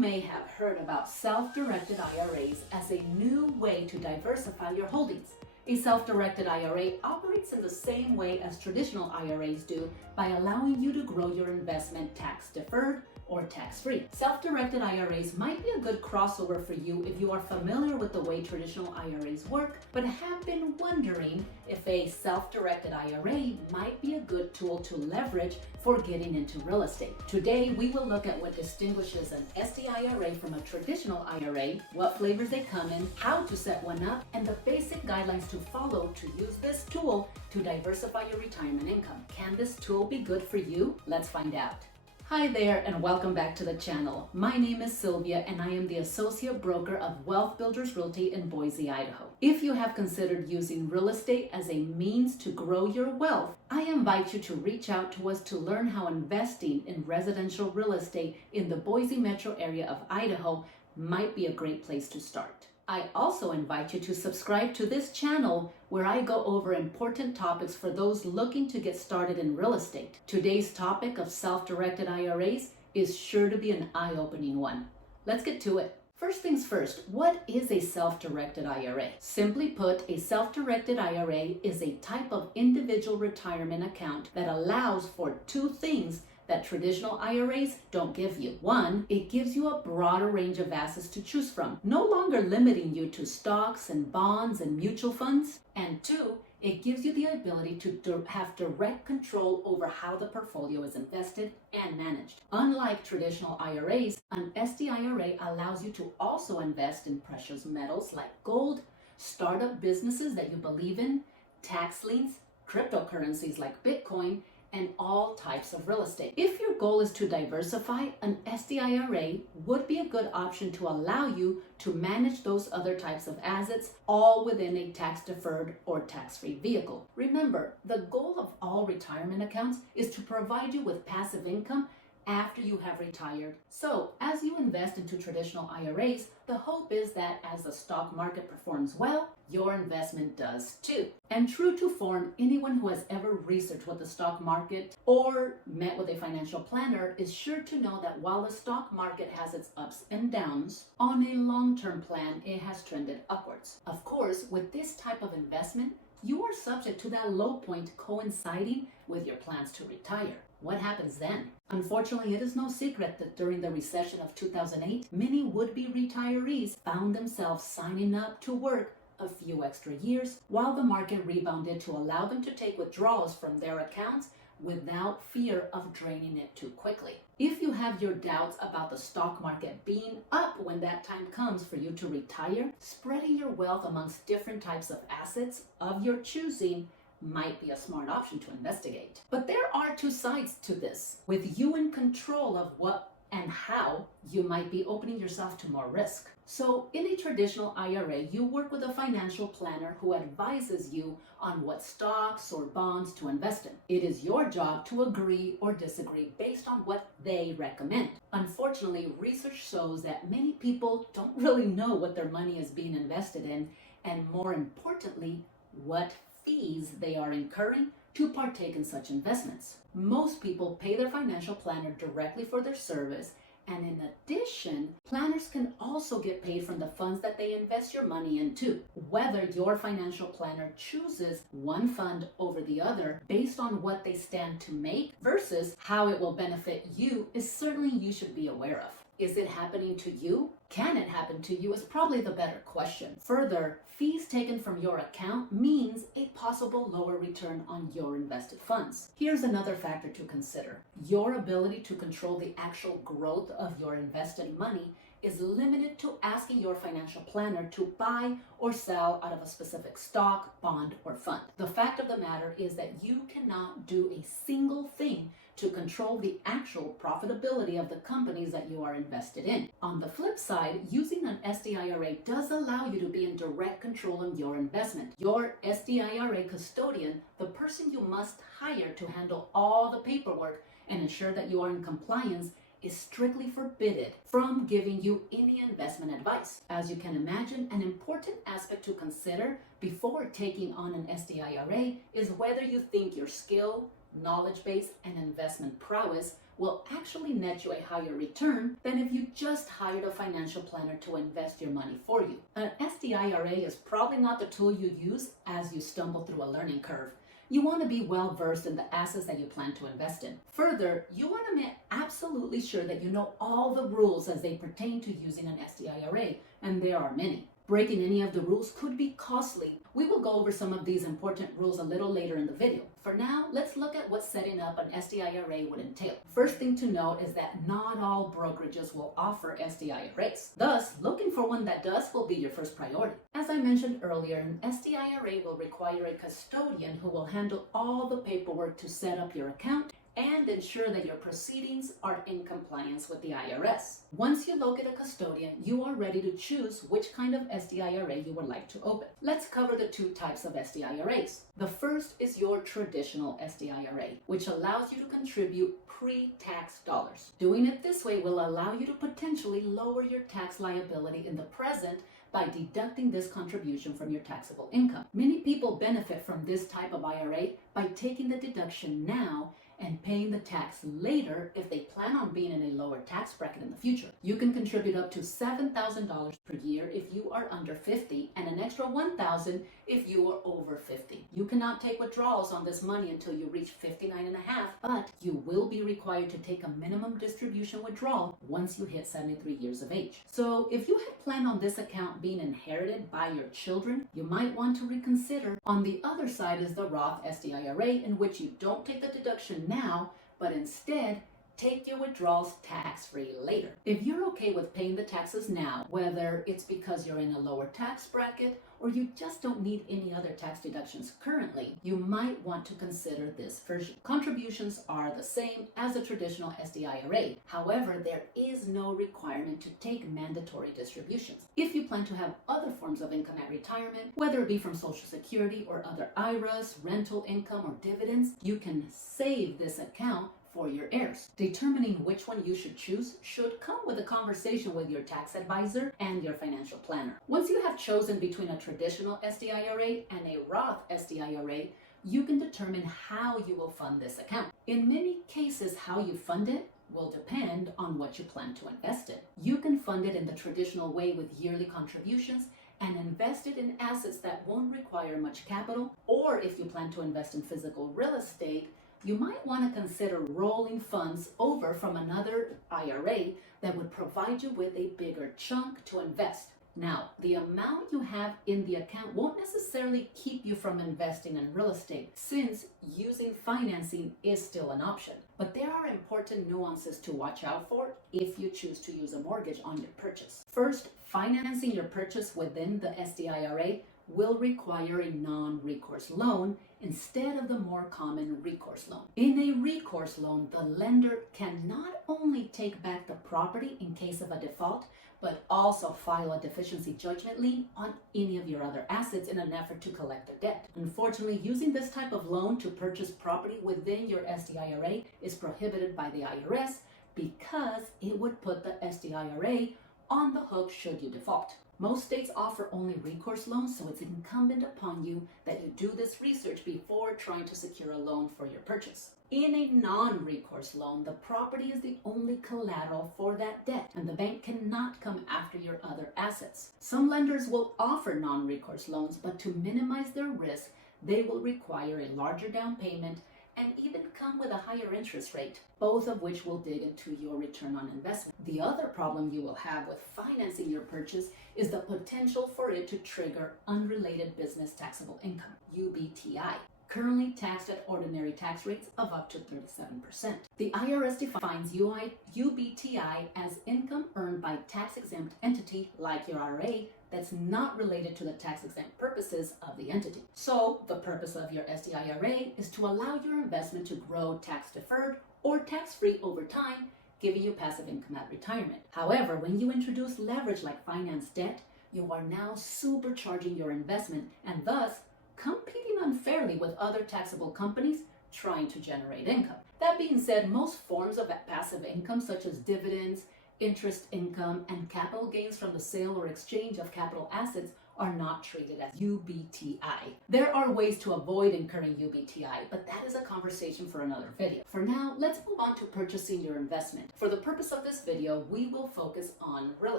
may have heard about self-directed IRAs as a new way to diversify your holdings. A self-directed IRA operates in the same way as traditional IRAs do by allowing you to grow your investment tax-deferred or tax-free. Self-directed IRAs might be a good crossover for you if you are familiar with the way traditional IRAs work, but have been wondering if a self-directed IRA might be a good tool to leverage for getting into real estate. Today, we will look at what distinguishes an SDIRA from a traditional IRA, what flavors they come in, how to set one up, and the basic guidelines to follow to use this tool to diversify your retirement income. Can this tool be good for you? Let's find out. Hi there and welcome back to the channel. My name is Sylvia and I am the Associate Broker of Wealth Builders Realty in Boise, Idaho. If you have considered using real estate as a means to grow your wealth, I invite you to reach out to us to learn how investing in residential real estate in the Boise metro area of Idaho might be a great place to start. I also invite you to subscribe to this channel where I go over important topics for those looking to get started in real estate. Today's topic of self-directed IRAs is sure to be an eye-opening one. Let's get to it. First things first, what is a self-directed IRA? Simply put, a self-directed IRA is a type of individual retirement account that allows for two things that traditional IRAs don't give you. One, it gives you a broader range of assets to choose from, no longer limiting you to stocks and bonds and mutual funds. And two, it gives you the ability to have direct control over how the portfolio is invested and managed. Unlike traditional IRAs, an SDIRA allows you to also invest in precious metals like gold, startup businesses that you believe in, tax liens, cryptocurrencies like Bitcoin, and all types of real estate. If your goal is to diversify, an SDIRA would be a good option to allow you to manage those other types of assets, all within a tax-deferred or tax-free vehicle. Remember, the goal of all retirement accounts is to provide you with passive income after you have retired. So as you invest into traditional IRAs, the hope is that as the stock market performs well, your investment does too. And true to form, anyone who has ever researched what the stock market or met with a financial planner is sure to know that while the stock market has its ups and downs, on a long-term plan, it has trended upwards. Of course, with this type of investment, you are subject to that low point coinciding with your plans to retire. What happens then? Unfortunately, it is no secret that during the recession of 2008, many would-be retirees found themselves signing up to work a few extra years while the market rebounded to allow them to take withdrawals from their accounts without fear of draining it too quickly. If you have your doubts about the stock market being up when that time comes for you to retire, spreading your wealth amongst different types of assets of your choosing might be a smart option to investigate. But there are two sides to this. With you in control of what and how, you might be opening yourself to more risk. So in a traditional IRA, you work with a financial planner who advises you on what stocks or bonds to invest in. It is your job to agree or disagree based on what they recommend. Unfortunately, research shows that many people don't really know what their money is being invested in, and more importantly, what fees they are incurring to partake in such investments. Most people pay their financial planner directly for their service, and in addition, planners can also get paid from the funds that they invest your money into. Whether your financial planner chooses one fund over the other based on what they stand to make versus how it will benefit you is certainly you should be aware of. Is it happening to you? Can it happen to you is probably the better question. Further, fees taken from your account means a possible lower return on your invested funds. Here's another factor to consider. Your ability to control the actual growth of your invested money is limited to asking your financial planner to buy or sell out of a specific stock, bond, or fund. The fact of the matter is that you cannot do a single thing to control the actual profitability of the companies that you are invested in. On the flip side, using an SDIRA does allow you to be in direct control of your investment. Your SDIRA custodian, the person you must hire to handle all the paperwork and ensure that you are in compliance, is strictly forbidden from giving you any investment advice. As you can imagine, an important aspect to consider before taking on an SDIRA is whether you think your skill, knowledge base, and investment prowess will actually net you a higher return than if you just hired a financial planner to invest your money for you. An SDIRA is probably not the tool you use as you stumble through a learning curve. You want to be well versed in the assets that you plan to invest in. Further, you want to make absolutely sure that you know all the rules as they pertain to using an SDIRA, and there are many. Breaking any of the rules could be costly. We will go over some of these important rules a little later in the video. For now, let's look at what setting up an SDIRA would entail. First thing to note is that not all brokerages will offer SDIRAs. Thus, looking for one that does will be your first priority. As I mentioned earlier, an SDIRA will require a custodian who will handle all the paperwork to set up your account and ensure that your proceedings are in compliance with the IRS. Once you locate a custodian, you are ready to choose which kind of SDIRA you would like to open. Let's cover the two types of SDIRAs. The first is your traditional SDIRA, which allows you to contribute pre-tax dollars. Doing it this way will allow you to potentially lower your tax liability in the present by deducting this contribution from your taxable income. Many people benefit from this type of IRA by taking the deduction now and paying the tax later if they plan on being in a lower tax bracket in the future. You can contribute up to $7,000 per year if you are under 50 and an extra $1,000 if you are over 50. You cannot take withdrawals on this money until you reach 59 and a half, but you will be required to take a minimum distribution withdrawal once you hit 73 years of age. So if you had planned on this account being inherited by your children, you might want to reconsider. On the other side is the Roth SDIRA, in which you don't take the deduction now, but instead take your withdrawals tax-free later. If you're okay with paying the taxes now, whether it's because you're in a lower tax bracket or you just don't need any other tax deductions currently, you might want to consider this version. Contributions are the same as a traditional SDIRA. However, there is no requirement to take mandatory distributions. If you plan to have other forms of income at retirement, whether it be from Social Security or other IRAs, rental income, or dividends, you can save this account for your heirs. Determining which one you should choose should come with a conversation with your tax advisor and your financial planner. Once you have chosen between a traditional SDIRA and a Roth SDIRA, you can determine how you will fund this account. In many cases, how you fund it will depend on what you plan to invest in. You can fund it in the traditional way with yearly contributions and invest it in assets that won't require much capital, or if you plan to invest in physical real estate, you might want to consider rolling funds over from another IRA that would provide you with a bigger chunk to invest. Now, the amount you have in the account won't necessarily keep you from investing in real estate, since using financing is still an option. But there are important nuances to watch out for if you choose to use a mortgage on your purchase. First, financing your purchase within the SDIRA will require a non-recourse loan instead of the more common recourse loan. In a recourse loan, the lender can not only take back the property in case of a default, but also file a deficiency judgment lien on any of your other assets in an effort to collect the debt. Unfortunately, using this type of loan to purchase property within your SDIRA is prohibited by the IRS because it would put the SDIRA on the hook should you default. Most states offer only recourse loans, so it's incumbent upon you that you do this research before trying to secure a loan for your purchase. In a non-recourse loan, the property is the only collateral for that debt, and the bank cannot come after your other assets. Some lenders will offer non-recourse loans, but to minimize their risk, they will require a larger down payment and even come with a higher interest rate, both of which will dig into your return on investment. The other problem you will have with financing your purchase is the potential for it to trigger unrelated business taxable income, UBTI, currently taxed at ordinary tax rates of up to 37%. The IRS defines UBTI as income earned by tax-exempt entity like your IRA that's not related to the tax-exempt purposes of the entity. So the purpose of your SDIRA is to allow your investment to grow tax-deferred or tax-free over time, giving you passive income at retirement. However, when you introduce leverage like finance debt, you are now supercharging your investment and thus competing unfairly with other taxable companies trying to generate income. That being said, most forms of passive income such as dividends, interest income, and capital gains from the sale or exchange of capital assets are not treated as UBTI. There are ways to avoid incurring UBTI, but that is a conversation for another video. For now, let's move on to purchasing your investment. For the purpose of this video, we will focus on real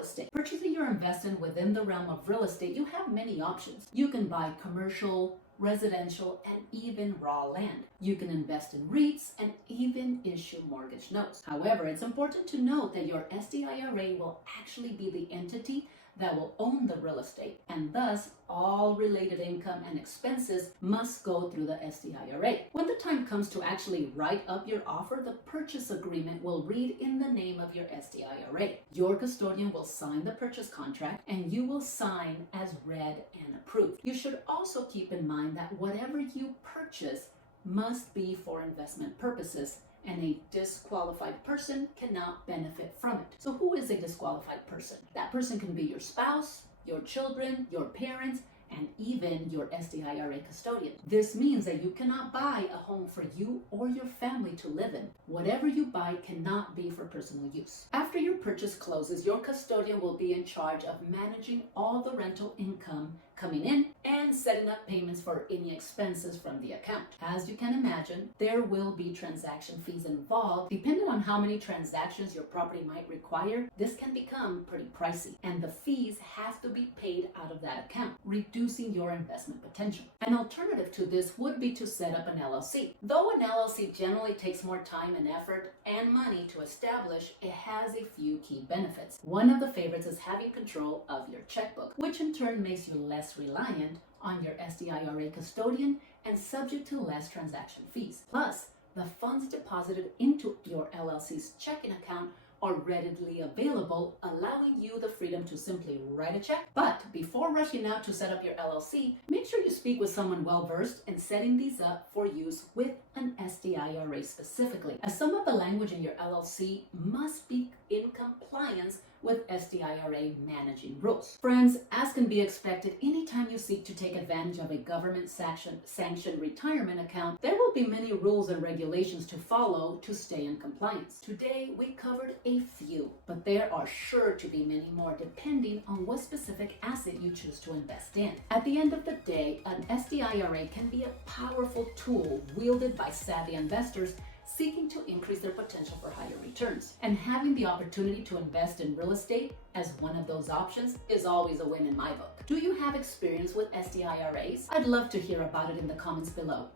estate. Purchasing your investment within the realm of real estate, you have many options. You can buy commercial, residential, and even raw land. You can invest in REITs and even issue mortgage notes. However, it's important to note that your SDIRA will actually be the entity that will own the real estate, and thus all related income and expenses must go through the SDIRA. When the time comes to actually write up your offer, the purchase agreement will read in the name of your SDIRA. Your custodian will sign the purchase contract and you will sign as read and approved. You should also keep in mind that whatever you purchase must be for investment purposes, and a disqualified person cannot benefit from it. So who is a disqualified person? That person can be your spouse, your children, your parents, and even your SDIRA custodian. This means that you cannot buy a home for you or your family to live in. Whatever you buy cannot be for personal use. After your purchase closes, your custodian will be in charge of managing all the rental income coming in and setting up payments for any expenses from the account. As you can imagine, there will be transaction fees involved. Depending on how many transactions your property might require, this can become pretty pricey, and the fees have to be paid out of that account, reducing your investment potential. An alternative to this would be to set up an LLC. Though an LLC generally takes more time and effort and money to establish, it has a few key benefits. One of the favorites is having control of your checkbook, which in turn makes you less reliant on your SDIRA custodian and subject to less transaction fees. Plus, the funds deposited into your LLC's checking account are readily available, allowing you the freedom to simply write a check. But before rushing out to set up your LLC, make sure you speak with someone well-versed in setting these up for use with an SDIRA specifically, as some of the language in your LLC must be in compliance with SDIRA managing rules. Friends, as can be expected, anytime you seek to take advantage of a government sanctioned retirement account, there will be many rules and regulations to follow to stay in compliance. Today, we covered a few, but there are sure to be many more depending on what specific asset you choose to invest in. At the end of the day, an SDIRA can be a powerful tool wielded by savvy investors seeking to increase their potential for higher returns. And having the opportunity to invest in real estate as one of those options is always a win in my book. Do you have experience with SDIRAs? I'd love to hear about it in the comments below.